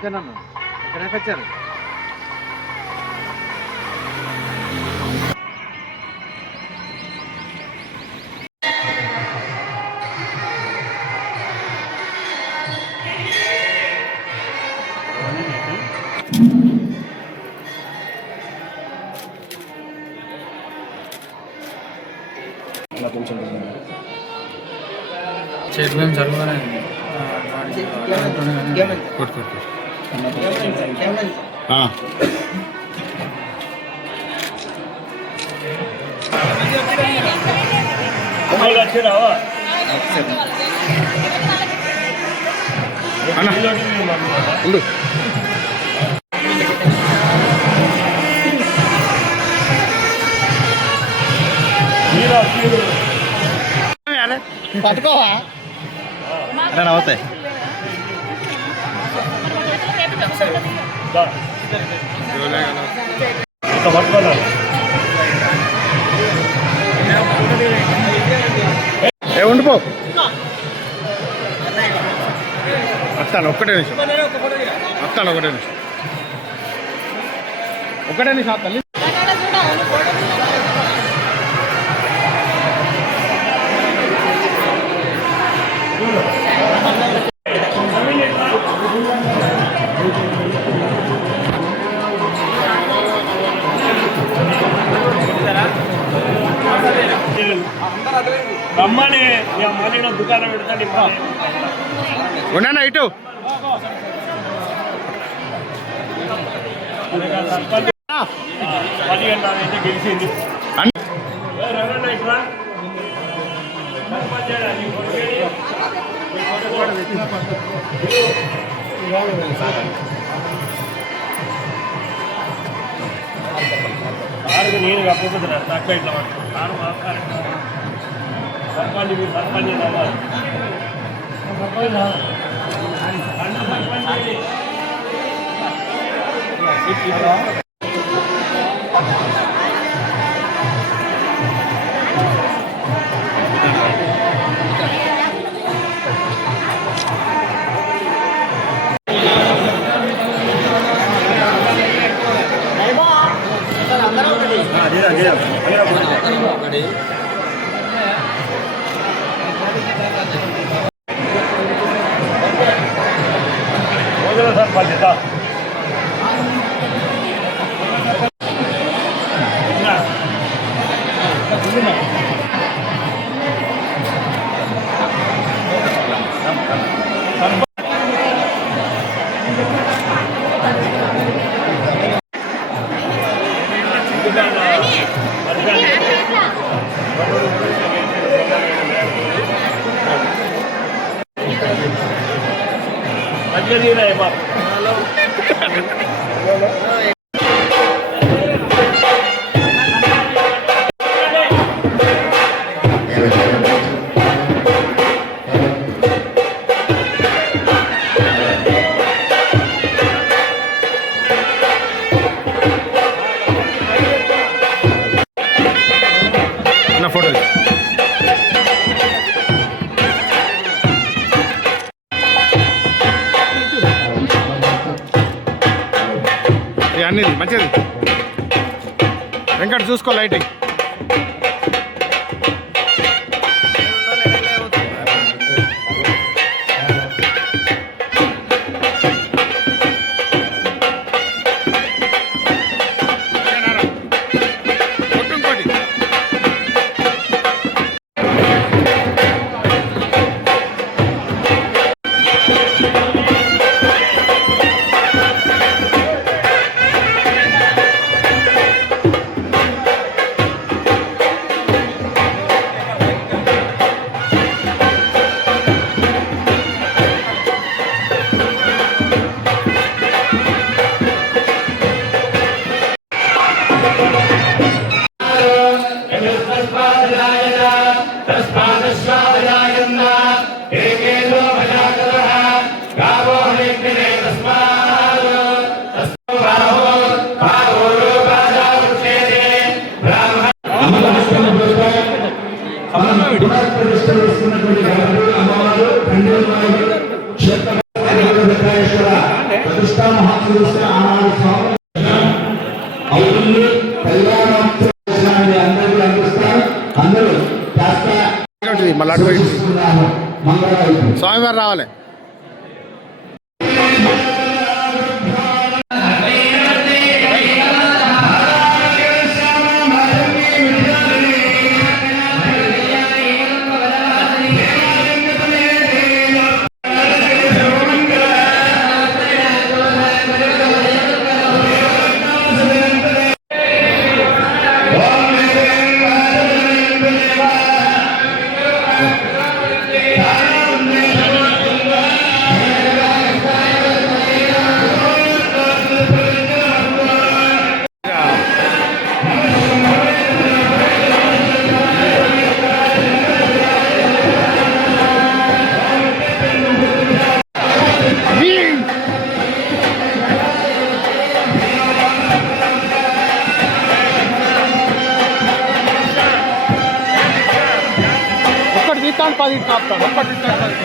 కూర్చోనమ్మా ఎక్కడికి వచ్చారు? Chairman server పట్టుకోవా అవుతాయి. ఉండిపో వస్తాను. ఒక్కటే నిమిషం వస్తాను. ఒకటే నిమిషం తల్లి. రమ్మని మళ్ళీ దుకాణం పెడతాను. ఉన్నా ఇటు గెలిచింది ఆరుగు నేను కప్పకపోతున్నాను. తక్కువ ఇట్లా ఆరు సర్పంచ్ మీరు సర్పంచ్ సర్పంచ్ ఫోటో అన్నీ మంచిది. వెంకట చూసుకో లైటింగ్. అమ్మవారు చూస్తే ఆనాడు స్వామి అవుతుంది. కళ్యాణోత్సవాన్ని అందరూ అందిస్తారు. అందరూ కాస్త మళ్ళీ అటు పోయి మంగళవారం స్వామివారు రావాలి. ఒక్కటి తీస్తాను 10 కాపుతాను. ఒక్కటి తీస్తాను 10.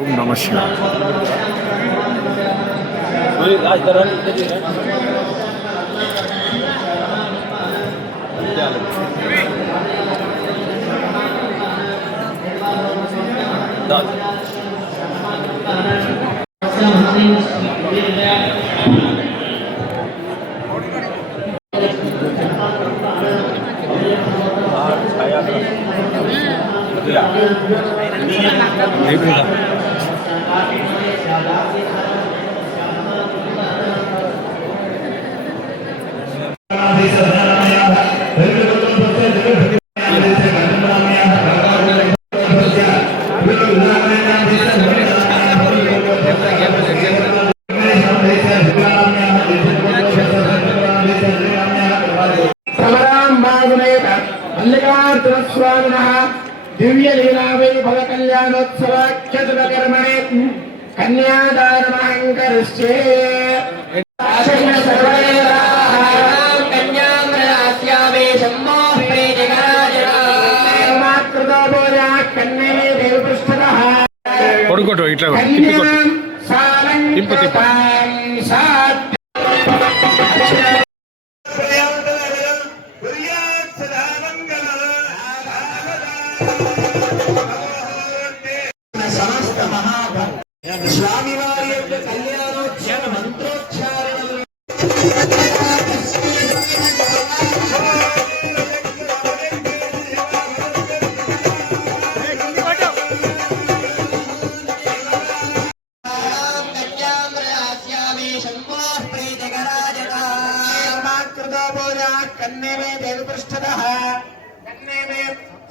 ఓం నమః శివాయ. मल्लिकार्जुनस्वामिनः दिव्यलीलावैभव कल्याणोत्सवाख्यतुलकर्मणे कन्यादानमहं करिष्ये। కొడుకోటు ఇట్లా తిప్పు తిప్పు. సమస్త స్వామివారి యొక్క కళ్యాణోత్సవ మంత్రోచ్చారణ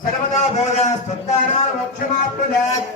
सर्वदा भोजा स्तुताना मोक्षमाप्नुजात्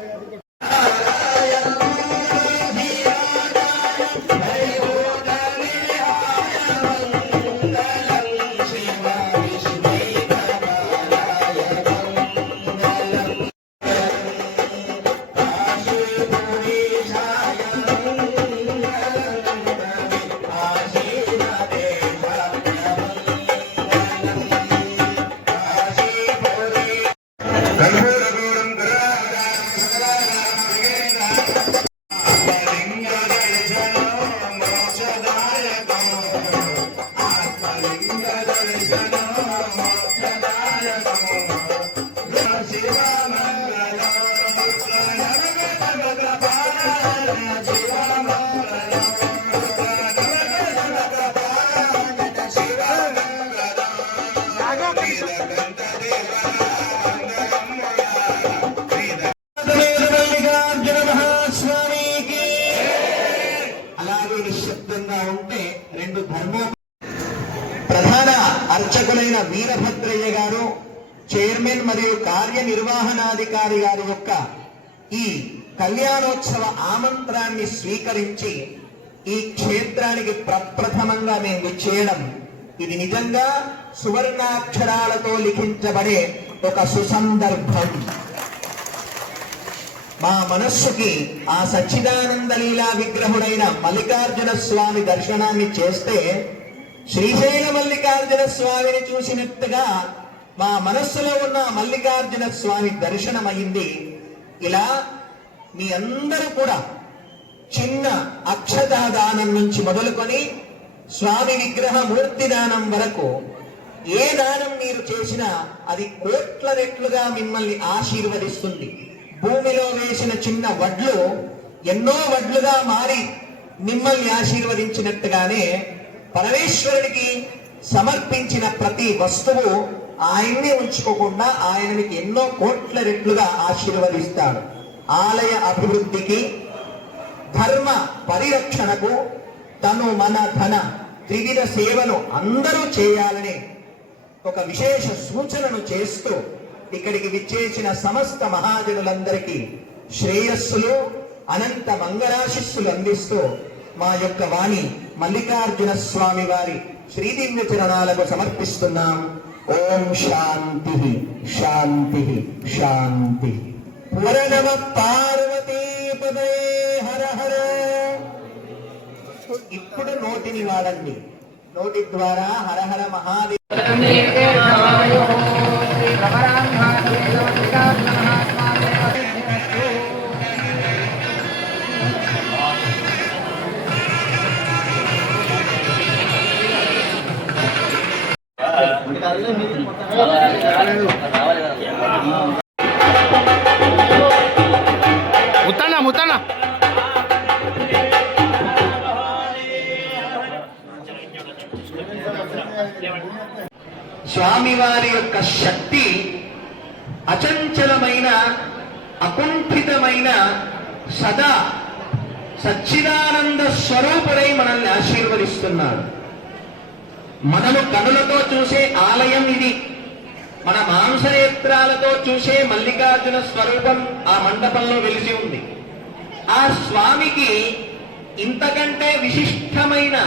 అలాగే నిశ్శబ్దంగా ఉంటే రెండు ప్రధాన అర్చకులైన వీరభద్రయ్య గారు, చైర్మన్ మరియు కార్యనిర్వహణాధికారి గారి యొక్క ఈ కళ్యాణోత్సవ ఆమంత్రాన్ని స్వీకరించి ఈ క్షేత్రానికి ప్రప్రథమంగా మేము విచ్చేయడం ఇది నిజంగా సువర్ణాక్షరాలతో లిఖించబడే ఒక సుసందర్భం. మా మనస్సుకి ఆ సచ్చిదానంద లీలా విగ్రహుడైన మల్లికార్జున స్వామి దర్శనాన్ని చేస్తే శ్రీశైల మల్లికార్జున స్వామిని చూసినట్టుగా మా మనస్సులో ఉన్న మల్లికార్జున స్వామి దర్శనమైంది. ఇలా మీ అందరూ కూడా చిన్న అక్షతాదానం నుంచి మొదలుకొని స్వామి విగ్రహ మూర్తి దానం వరకు ఏ దానం మీరు చేసినా అది కోట్ల రెట్లుగా మిమ్మల్ని ఆశీర్వదిస్తుంది. భూమిలో వేసిన చిన్న వడ్లు ఎన్నో వడ్లుగా మారి మిమ్మల్ని ఆశీర్వదించినట్టుగానే పరమేశ్వరుడికి సమర్పించిన ప్రతి వస్తువు ఆయన్ని ఉంచుకోకుండా ఆయన మీకు ఎన్నో కోట్ల రెట్లుగా ఆశీర్వదిస్తాడు. ఆలయ అభివృద్ధికి, ధర్మ పరిరక్షణకు తను మన ధన త్రివిధ సేవను అందరూ చేయాలని ఒక విశేష సూచనను చేస్తూ ఇక్కడికి విచ్చేసిన సమస్త మహాజనులందరికీ శ్రేయస్సులు, అనంత మంగళాశిస్సులు అందిస్తూ మా యొక్క వాణి మల్లికార్జున స్వామి వారి శ్రీదివ్య చరణాలకు సమర్పిస్తున్నాం. ఓం శాంతి శాంతి శాంతి. పురనమ పార్వతీ పదే హర హర. ఇప్పుడు నోటిని వాడండి. నోటి ద్వారా హర హర మహాదేవ. ముత్తన్న స్వామివారి యొక్క శక్తి అచంచలమైన, అకుంఠితమైన, సదా సచ్చిదానంద స్వరూపుడై మనల్ని ఆశీర్వదిస్తున్నాడు. మనము కనులతో చూసే ఆలయం ఇది. మన మాంసనేత్రాలతో చూసే మల్లికార్జున స్వరూపం ఆ మండపంలో వెలిసి ఉంది. ఆ స్వామికి ఇంతకంటే విశిష్టమైన,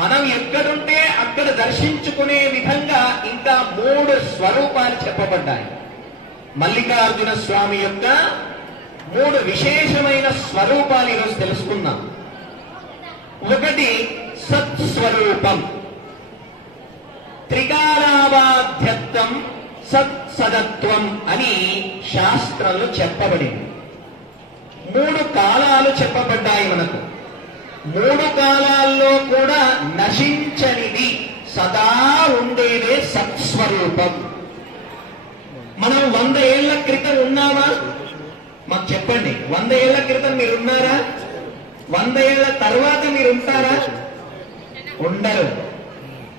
మనం ఎక్కడుంటే అక్కడ దర్శించుకునే విధంగా ఇంకా 3 స్వరూపాలు చెప్పబడ్డాయి. మల్లికార్జున స్వామి యొక్క 3 విశేషమైన స్వరూపాలు ఈరోజు తెలుసుకుందాం. ఒకటి సత్స్వరూపం, త్రికాలావాధ్యత్వం, సత్సదత్వం అని శాస్త్రంలో చెప్పబడింది. 3 కాలాలు చెప్పబడ్డాయి మనకు. 3 కాలాల్లో కూడా నశించనిది, సదా ఉండేదే సత్స్వరూపం. మనం 100 ఏళ్ల క్రితం ఉన్నామా? మాకు చెప్పండి. 100 ఏళ్ల క్రితం మీరు ఉన్నారా? 100 ఏళ్ల తర్వాత మీరు ఉంటారా? ఉండరు.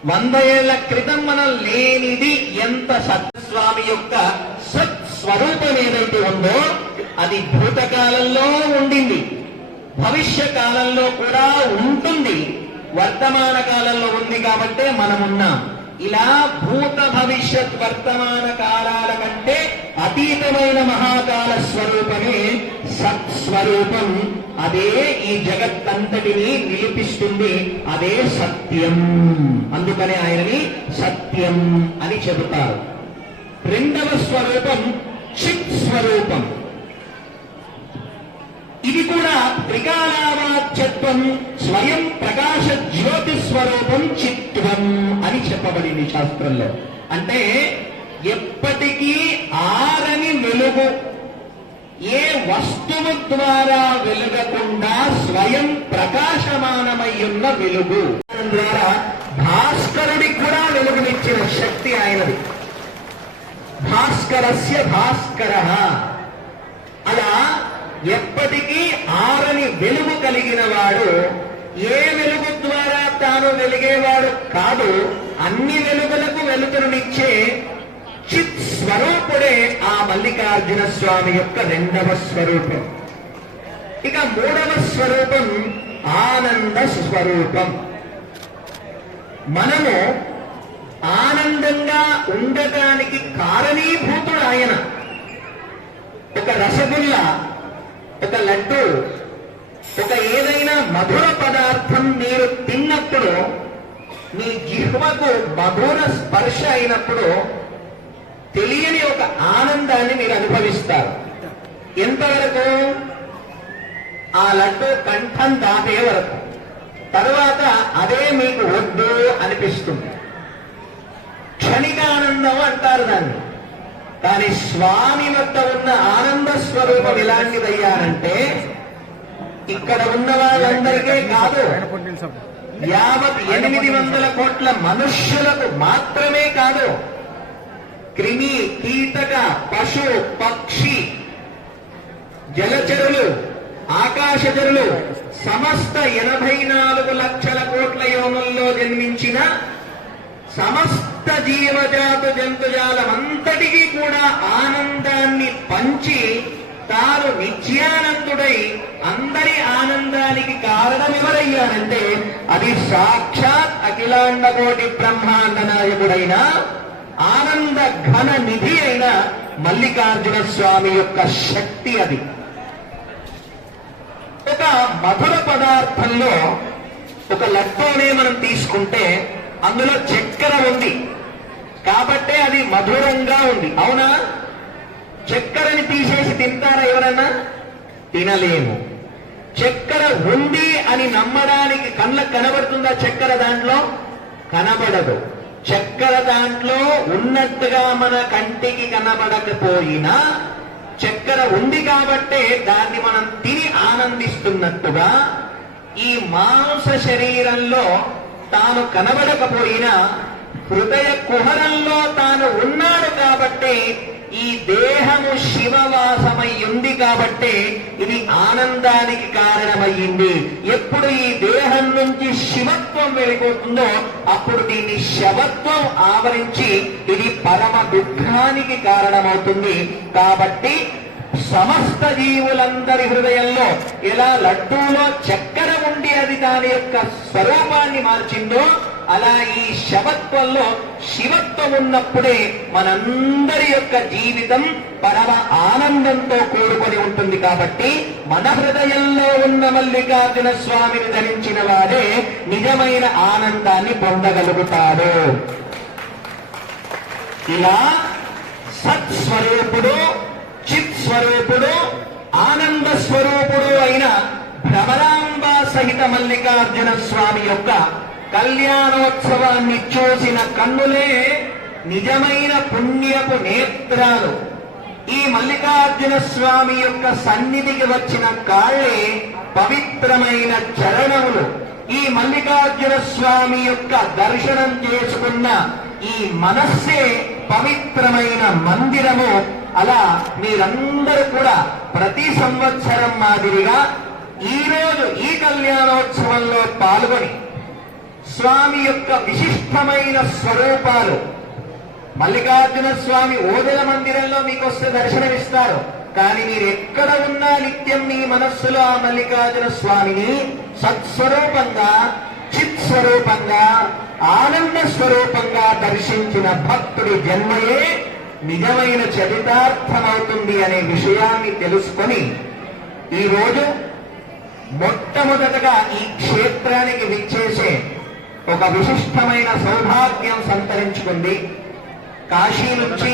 100 ఏళ్ల క్రితం మనం లేనిది ఎంత సత్స్వామి యొక్క సత్స్వరూపం ఏదైతే ఉందో అది భూతకాలంలో ఉండింది, భవిష్య కాలంలో కూడా ఉంటుంది, వర్తమాన కాలంలో ఉంది కాబట్టే మనమున్నాం. ఇలా భూత భవిష్యత్ వర్తమాన కాలాల కంటే అతీతమైన మహాకాల స్వరూపమే సత్స్వరూపం. అదే ఈ జగత్తంతటిని నిలిపిస్తుంది. అదే సత్యం. అందుకనే ఆయనని సత్యం అని చెబుతారు. 2వ స్వరూపం చిత్ స్వరూపం. ఇది కూడా త్రికాలావాచ్యత్వం, స్వయం ప్రకాశ జ్యోతి స్వరూపం చిత్వం అని చెప్పబడింది శాస్త్రంలో. అంటే ఎప్పటికీ ఆరని వెలుగు, ఏ వస్తువు ద్వారా వెలుగకుండా స్వయం ప్రకాశమానమై ఉన్న వెలుగు ద్వారా భాస్కరుడికి కూడా వెలుగునిచ్చిన శక్తి ఆయనది. భాస్కరస్య భాస్కర, అలా ఎప్పటికీ ఆరని వెలుగు కలిగిన వాడు. ఏ వెలుగు ద్వారా తాను వెలిగేవాడు కాదు, అన్ని వెలుగులకు వెలుగునిచ్చే చిత్ స్వరూపుడే ఆ మల్లికార్జున స్వామి యొక్క రెండవ స్వరూపం. ఇక మూడవ స్వరూపం ఆనంద స్వరూపం. మనము ఆనందంగా ఉండటానికి కారణీభూతుడు ఆయన. ఒక రసగుల్లా, ఒక లడ్డు, ఒక ఏదైనా మధుర పదార్థం మీరు తిన్నప్పుడు మీ జిహ్వకు మధుర స్పర్శ అయినప్పుడు తెలియని ఒక ఆనందాన్ని మీరు అనుభవిస్తారు. ఎంతవరకు? ఆ లడ్డు కంఠం దాటే వరకు. తరువాత అదే మీకు వద్దు అనిపిస్తుంది. క్షణికానందం అంటారు దాన్ని. కానీ స్వామి వద్ద ఉన్న ఆనంద స్వరూపం ఎలాంటిదయ్యారంటే, ఇక్కడ ఉన్న వాళ్ళందరికీ కాదు, యావత్ 800 కోట్ల మనుష్యులకు మాత్రమే కాదు, క్రిమి, కీటక, పశు, పక్షి, జలచరులు, ఆకాశచరులు, సమస్త 84 లక్షల కోట్ల యోనుల్లో జన్మించిన సమస్త జీవజాతు జంతుజాలమంతటికీ కూడా ఆనందాన్ని పంచి తాను నిత్యానందుడై అందరి ఆనందానికి కారణమెవరయ్యారంటే అది సాక్షాత్ అఖిలాండ కోటి బ్రహ్మాండ నాయకుడైన ఆనంద ఘన నిధి అయిన మల్లికార్జున స్వామి యొక్క శక్తి అది. ఒక మధుర పదార్థంలో ఒక లడ్డూనే మనం తీసుకుంటే అందులో చక్కెర ఉంది కాబట్టే అది మధురంగా ఉంది. అవునా? చక్కెరని తీసేసి తింటారా ఎవరన్నా? తినలేము. చక్కెర ఉంది అని నమ్మడానికి కళ్ళకు కనబడుతుందా? చక్కెర దాంట్లో కనబడదు. చక్కెర దాంట్లో ఉన్నట్టుగా మన కంటికి కనబడకపోయినా చక్కెర ఉంది కాబట్టే దాన్ని మనం తిని ఆనందిస్తున్నట్టుగా ఈ మాంస శరీరంలో తాను కనబడకపోయినా హృదయ కుహరంలో తాను ఉన్నాడు కాబట్టి ఈ దేహము శివవాసమై ఉంది కాబట్టి ఇది ఆనందానికి కారణమయ్యింది. ఎప్పుడు ఈ దేహం నుంచి శివత్వం వెళ్ళిపోతుందో అప్పుడు దీన్ని శవత్వం ఆవరించి ఇది పరమ దుఃఖానికి కారణమవుతుంది. కాబట్టి సమస్త జీవులందరి హృదయంలో ఎలా లడ్డూలో చక్కెర ఉండి అది దాని యొక్క స్వరూపాన్ని మార్చిందో అలా ఈ శవత్వంలో శివత్వం ఉన్నప్పుడే మనందరి యొక్క జీవితం పరమ ఆనందంతో కూడుకొని ఉంటుంది. కాబట్టి మన హృదయంలో ఉన్న మల్లికార్జున స్వామిని ధరించిన వాడే నిజమైన ఆనందాన్ని పొందగలుగుతాడు. ఇలా సత్స్వరూపుడు, చిత్ స్వరూపుడు, ఆనంద స్వరూపుడు అయిన భ్రమరాంబ సహిత మల్లికార్జున స్వామి యొక్క కళ్యాణోత్సవాన్ని చూసిన కన్నులే నిజమైన పుణ్యపు నేత్రాలు. ఈ మల్లికార్జున స్వామి యొక్క సన్నిధికి వచ్చిన కాళ్ళే పవిత్రమైన చరణములు. ఈ మల్లికార్జున స్వామి యొక్క దర్శనం చేసుకున్న ఈ మనస్సే పవిత్రమైన మందిరము. అలా మీరందరూ కూడా ప్రతి సంవత్సరం మాదిరిగా ఈ రోజు ఈ కళ్యాణోత్సవంలో పాల్గొని స్వామి యొక్క విశిష్టమైన స్వరూపాలు మల్లికార్జున స్వామి ఓదెల మందిరంలో మీకు వస్తే దర్శనమిస్తారు. కానీ మీరు ఎక్కడ ఉన్నా నిత్యం మీ మనస్సులో ఆ మల్లికార్జున స్వామిని సత్స్వరూపంగా, చిత్ స్వరూపంగా, ఆనంద స్వరూపంగా దర్శించిన భక్తుడి జన్మయే నిజమైన చరితార్థమవుతుంది అనే విషయాన్ని తెలుసుకొని ఈరోజు మొట్టమొదటగా ఈ క్షేత్రానికి విచ్చేసే ఒక విశిష్టమైన సౌభాగ్యం సంతరించుకుంది. కాశీ నుంచి,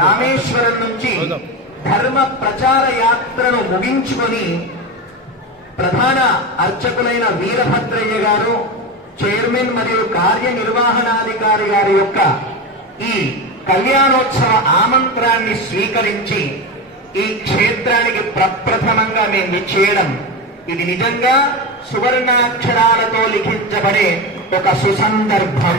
రామేశ్వరం నుంచి ధర్మ ప్రచార యాత్రను ముగించుకొని ప్రధాన అర్చకులైన వీరభద్రయ్య గారు, చైర్మన్ మరియు కార్యనిర్వహణాధికారి గారి యొక్క ఈ కళ్యాణోత్సవ ఆమంత్రాన్ని స్వీకరించి ఈ క్షేత్రానికి ప్రప్రథమంగా మేము విచ్చేయడం ఇది నిజంగా సువర్ణాక్షరాలతో లిఖించబడే ఒక సుసందర్భం.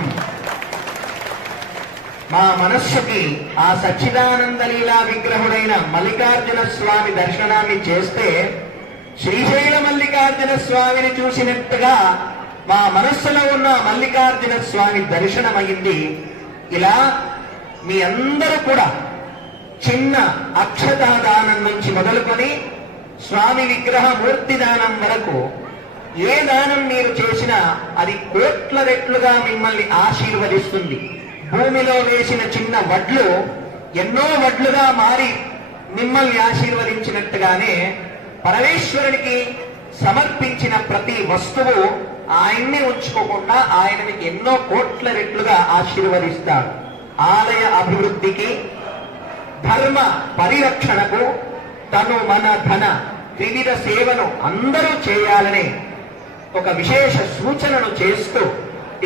మా మనస్సుకి ఆ సచ్చిదానంద లీలా విగ్రహుడైన మల్లికార్జున స్వామి దర్శనాన్ని చేస్తే శ్రీశైల మల్లికార్జున స్వామిని చూసినట్టుగా మా మనస్సులో ఉన్న మల్లికార్జున స్వామి దర్శనమైంది. ఇలా మీ అందరూ కూడా చిన్న అక్షతాదానం నుంచి మొదలుకొని స్వామి విగ్రహ మూర్తి దానం వరకు ఏ దానం మీరు చేసినా అది కోట్ల రెట్లుగా మిమ్మల్ని ఆశీర్వదిస్తుంది. భూమిలో వేసిన చిన్న వడ్లు ఎన్నో వడ్లుగా మారి మిమ్మల్ని ఆశీర్వదించినట్టుగానే పరమేశ్వరునికి సమర్పించిన ప్రతి వస్తువు ఆయన్ని ఉంచుకోకుండా ఆయనని ఎన్నో కోట్ల రెట్లుగా ఆశీర్వదిస్తాడు. ఆలయ అభివృద్ధికి, ధర్మ పరిరక్షణకు తను మన ధన వివిధ సేవను అందరూ చేయాలనే ఒక విశేష సూచనను చేస్తూ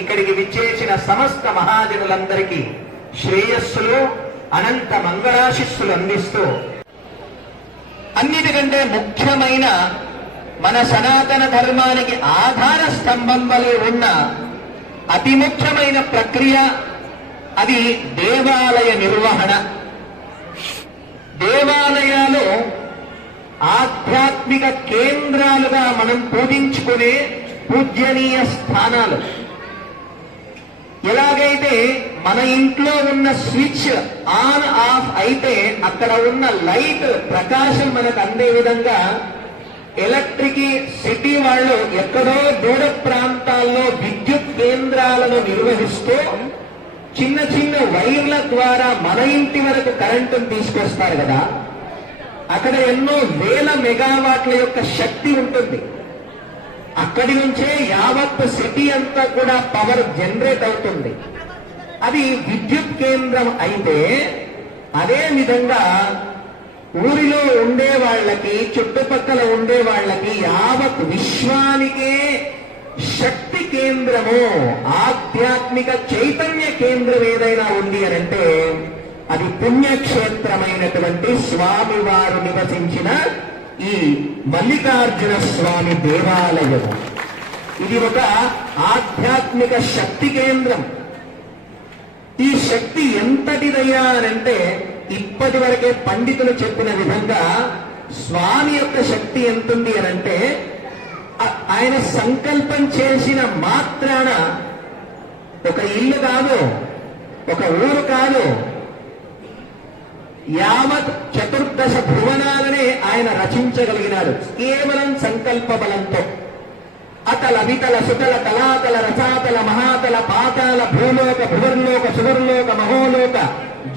ఇక్కడికి విచ్చేసిన సమస్త మహాజనులందరికీ శ్రేయస్సులు, అనంత మంగళాశిస్సులు అందిస్తూ అన్నిటికంటే ముఖ్యమైన మన సనాతన ధర్మానికి ఆధార స్తంభం వలె ఉన్న అతి ముఖ్యమైన ప్రక్రియ అది దేవాలయ నిర్వహణ. దేవాలయాలు ఆధ్యాత్మిక కేంద్రాలుగా మనం పూజించుకునే పూజ్యనీయ స్థానాలు. ఎలాగైతే మన ఇంట్లో ఉన్న స్విచ్ ఆన్ ఆఫ్ అయితే అక్కడ ఉన్న లైట్ ప్రకాశం మనకు అందే విధంగా ఎలక్ట్రిసిటీ వాళ్ళు ఎక్కడో దూర ప్రాంతాల్లో విద్యుత్ కేంద్రాలను నిర్వహిస్తూ చిన్న చిన్న వైర్ల ద్వారా మన ఇంటి వరకు కరెంటును తీసుకొస్తారు కదా. అక్కడ ఎన్నో వేల మెగావాట్ల యొక్క శక్తి ఉంటుంది. అక్కడి నుంచే యావత్ సిటీ అంతా కూడా పవర్ జనరేట్ అవుతుంది. అది విద్యుత్ కేంద్రం అయితే అదే విధంగా ఊరిలో ఉండే వాళ్ళకి, చుట్టుపక్కల ఉండే వాళ్ళకి, యావత్ విశ్వానికే శక్తి కేంద్రము, ఆధ్యాత్మిక చైతన్య కేంద్రం ఏదైనా ఉంది అని అంటే అది పుణ్యక్షేత్రమైనటువంటి స్వామివారు నివసించిన ఈ మల్లికార్జున స్వామి దేవాలయము. ఇది ఒక ఆధ్యాత్మిక శక్తి కేంద్రం. ఈ శక్తి ఎంతటిదయ్యా అనంటే ఇప్పటి వరకే పండితులు చెప్పిన విధంగా స్వామి యొక్క శక్తి ఎంతుంది అనంటే ఆయన సంకల్పం చేసిన మాత్రాన ఒక ఇల్లు కాదు, ఒక ఊరు కాదు, యావత్ చతుర్దశ భువనాలనే ఆయన రచించగలిగినారు కేవలం సంకల్ప బలంతో. అతల వితల సుతల తలాతల రసాతల మహాతల పాతాల భూలోక భువర్లోక సువర్లోక మహోలోక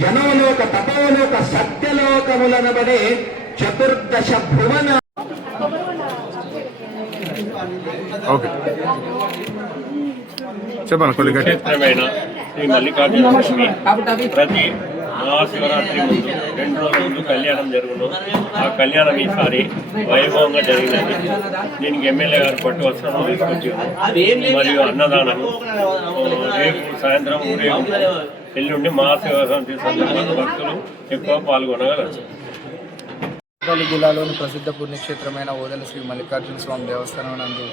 జనోలోక తపోలోక సత్యలోకములనబడే చతుర్దశ భువన. ఓకే చెప్పండి కొద్ది గట్టి. క్షేత్రమైన శ్రీ మల్లికార్జున స్వామి ప్రతి మహాశివరాత్రి ముందు 2 రోజుల ముందు కళ్యాణం జరుగును. ఆ కళ్యాణం ఈసారి వైభవంగా జరిగినది. దీనికి ఎమ్మెల్యే గారు పట్టు వస్త్రం తీసుకొచ్చారు మరియు అన్నదానము. రేపు సాయంత్రం ఊరేగింపు, ఎల్లుండి మహాశివరాత్రి సందర్భంగా భక్తులు ఎక్కువ పాల్గొనగలరు. పెద్దపల్లి జిల్లాలోని ప్రసిద్ధ పుణ్యక్షేత్రమైన ఓదెల శ్రీ మల్లికార్జున స్వామి దేవస్థానం నందు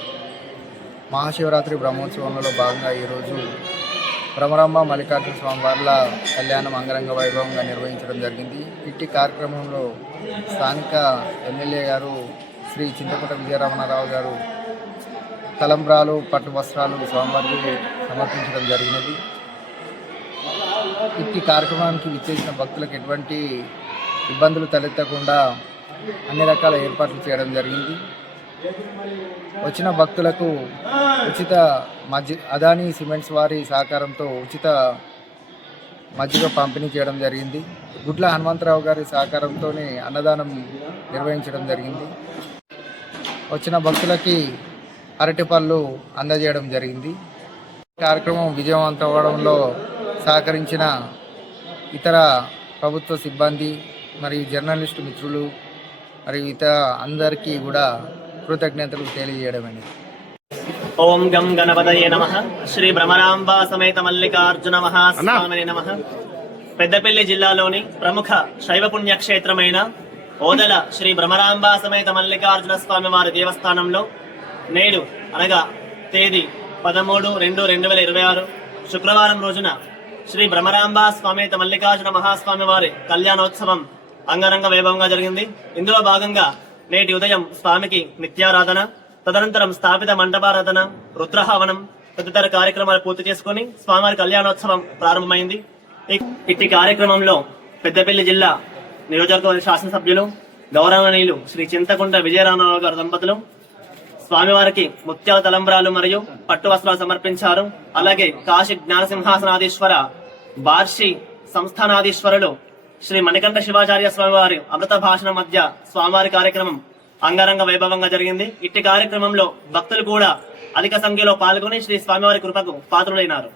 మహాశివరాత్రి బ్రహ్మోత్సవంలో భాగంగా ఈరోజు భ్రమరాంబ మల్లికార్జున స్వామి వార్ల కళ్యాణం అంగరంగ వైభవంగా నిర్వహించడం జరిగింది. ఇట్టి కార్యక్రమంలో స్థానిక ఎమ్మెల్యే గారు శ్రీ చింతపట విజయరమణారావు గారు తలంబ్రాలు, పట్టు వస్త్రాలు స్వామివారికి సమర్పించడం జరిగినది. ఇట్టి కార్యక్రమానికి విచ్చేసిన భక్తులకు ఎటువంటి ఇబ్బందులు తలెత్తకుండా అన్ని రకాల ఏర్పాట్లు చేయడం జరిగింది. వచ్చిన భక్తులకు ఉచిత అదానీ సిమెంట్స్ వారి సహకారంతో ఉచిత మజ్జిగ పంపిణీ చేయడం జరిగింది. గుడ్ల హనుమంతరావు గారి సహకారంతో అన్నదానం నిర్వహించడం జరిగింది. వచ్చిన భక్తులకి అరటిపళ్ళు అందజేయడం జరిగింది. కార్యక్రమం విజయవంతం అవ్వడంలో సహకరించిన ఇతర ప్రభుత్వ సిబ్బంది మరియు జర్నలిస్టు మిత్రులు మరియు ఇతర అందరికీ కూడా కృతజ్ఞతలు తెలియజేయడమైనది. ఓం గం గణపతయే నమః. శ్రీ భ్రమరాంబా సమేత మల్లికార్జున మహాస్వామినే నమః. పెద్దపల్లి జిల్లాలోని ప్రముఖ శైవ పుణ్యక్షేత్రమైన ఓదెల శ్రీ భ్రమరాంబా సమేత మల్లికార్జున స్వామి వారి దేవస్థానంలో నేడు అనగా తేదీ 13/2/2026 శుక్రవారం రోజున శ్రీ భ్రమరాంబ స్వామేత మల్లికార్జున మహాస్వామి వారి కళ్యాణోత్సవం అంగరంగ వైభవంగా జరిగింది. ఇందులో భాగంగా నేటి ఉదయం స్వామికి నిత్యారాధన, తదనంతరం స్థాపిత మండపారాధన, రుద్రహవనం తదితర కార్యక్రమాలు పూర్తి చేసుకుని స్వామివారి కళ్యాణోత్సవం ప్రారంభమైంది. ఇట్టి కార్యక్రమంలో పెద్దపల్లి జిల్లా నియోజకవర్గ శాసనసభ్యులు గౌరవనీయులు శ్రీ చింతకుంట విజయరామరావు గారు దంపతులు స్వామివారికి ముత్యాల తలంబ్రాలు మరియు పట్టు వస్త్రాలు సమర్పించారు. అలాగే కాశీ జ్ఞానసింహాసనాధీశ్వర బార్షి సంస్థానాధీశ్వరులు శ్రీ మణికంఠ శివాచార్య స్వామివారి అమృత భాషణ మధ్య స్వామివారి కార్యక్రమం అంగరంగ వైభవంగా జరిగింది. ఇట్టి కార్యక్రమంలో భక్తులు కూడా అధిక సంఖ్యలో పాల్గొని శ్రీ స్వామివారి కృపకు పాత్రులైనారు.